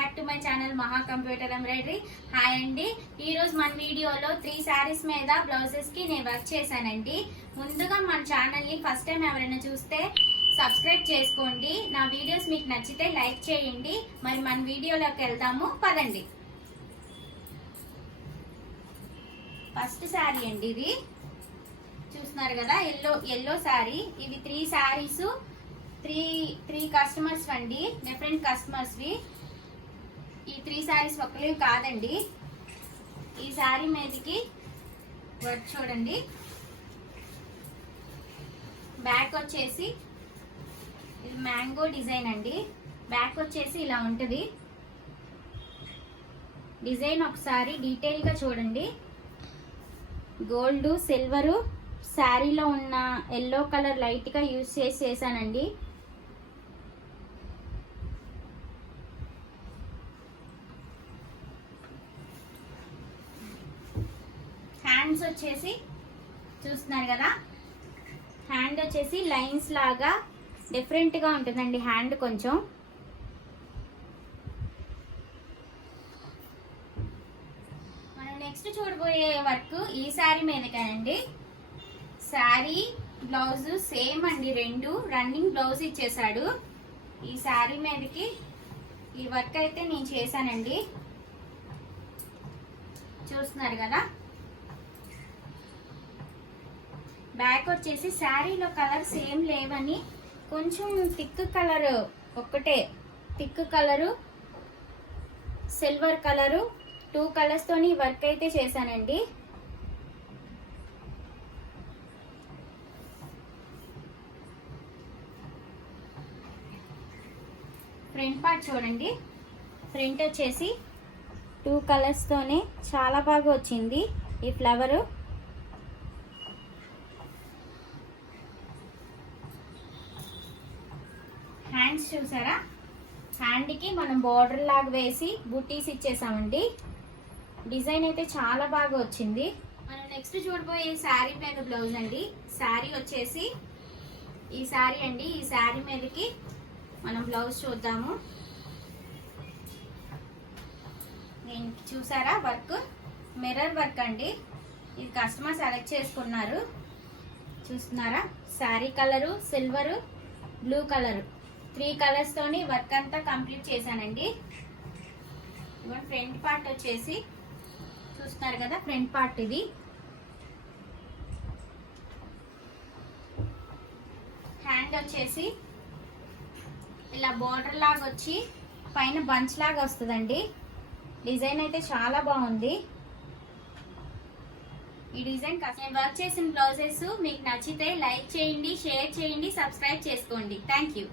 My channel Maha computer అంబ్రెడ్ hi అండి. ఈరోజు మన వీడియోలో త్రీ శారీస్ మీద బ్లౌజెస్కి నేను వర్క్ చేశానండి. ముందుగా మన ఛానల్ని ఫస్ట్ టైం ఎవరైనా చూస్తే సబ్స్క్రైబ్ చేసుకోండి. నా వీడియోస్ మీకు నచ్చితే లైక్ చేయండి. మరి మన వీడియోలోకి వెళ్దాము. పదండి. ఫస్ట్ శారీ అండి ఇది. చూస్తున్నారు కదా ఎల్లో ఎల్లో శారీ ఇవి three saris three three customers అండి. డిఫరెంట్ కస్టమర్స్వి ఈ త్రీ శారీస్ ఒక్కలేవి కాదండి. ఈ శారీ మీదకి వర్క్ చూడండి. బ్యాక్ వచ్చేసి ఇది మ్యాంగో డిజైన్ అండి. బ్యాక్ వచ్చేసి ఇలా ఉంటుంది. డిజైన్ ఒకసారి డీటెయిల్గా చూడండి. గోల్డ్ సిల్వరు శారీలో ఉన్న ఎల్లో కలర్ లైట్గా యూజ్ చేసి చేశానండి. హ్యాండ్స్ వచ్చేసి చూస్తున్నారు కదా? హ్యాండ్ వచ్చేసి లైన్స్ లాగా డిఫరెంట్గా ఉంటుందండి హ్యాండ్ కొంచెం. మనం నెక్స్ట్ చూడబోయే వర్క్ ఈ శారీ మీదకేనండి శారీ బ్లౌజ్ సేమ్ అండి రెండు. రన్నింగ్ బ్లౌజ్ ఇచ్చేసాడు. ఈ శారీ మీదకి ఈ వర్క్ అయితే నేను చేశానండి. చూస్తున్నారు కదా? బ్యాక్ వచ్చేసి శారీలో కలర్స్ ఏం లేవని కొంచెం థిక్ కలర్ ఒక్కటే. Thick colour silver colour two కలర్స్తోని work అయితే చేశానండి. ఫ్రంట్ పార్ట్ చూడండి. ఫ్రంట్ వచ్చేసి టూ కలర్స్తోనే చాలా బాగా వచ్చింది ఈ ఫ్లవరు. హ్యాండ్స్ చూసారా? హ్యాండ్కి మనం బార్డర్ లాగా వేసి బుట్టీస్ ఇచ్చేసామండి. డిజైన్ అయితే చాలా బాగా వచ్చింది. మనం నెక్స్ట్ చూడబోయే శారీ మీద బ్లౌజ్ అండి. శారీ వచ్చేసి ఈ శారీ అండి. ఈ శారీ మీదకి మనం బ్లౌజ్ చూద్దాము. నేను చూసారా వర్క్? మిర్రర్ వర్క్ అండి. ఇది కస్టమర్ సెలెక్ట్ చేసుకున్నారు. చూస్తున్నారా? Sari colour silver blue colour. Three colours తోని వర్క్ అంతా కంప్లీట్ చేశానండి. ఇవన్నీ ఫ్రంట్ పార్ట్ వచ్చేసి చూస్తున్నారు కదా ఫ్రంట్ పార్ట్ ఇది. హ్యాండ్ వచ్చేసి ఇలా బార్డర్ లాగా వచ్చి పైన బంచ్ లాగా వస్తుందండి. డిజైన్ అయితే చాలా బాగుంది. ఈ డిజైన్ నేను వర్క్ చేసిన బ్లౌజెస్ మీకు నచ్చితే లైక్ చేయండి షేర్ చేయండి సబ్స్క్రైబ్ చేసుకోండి. Thank you.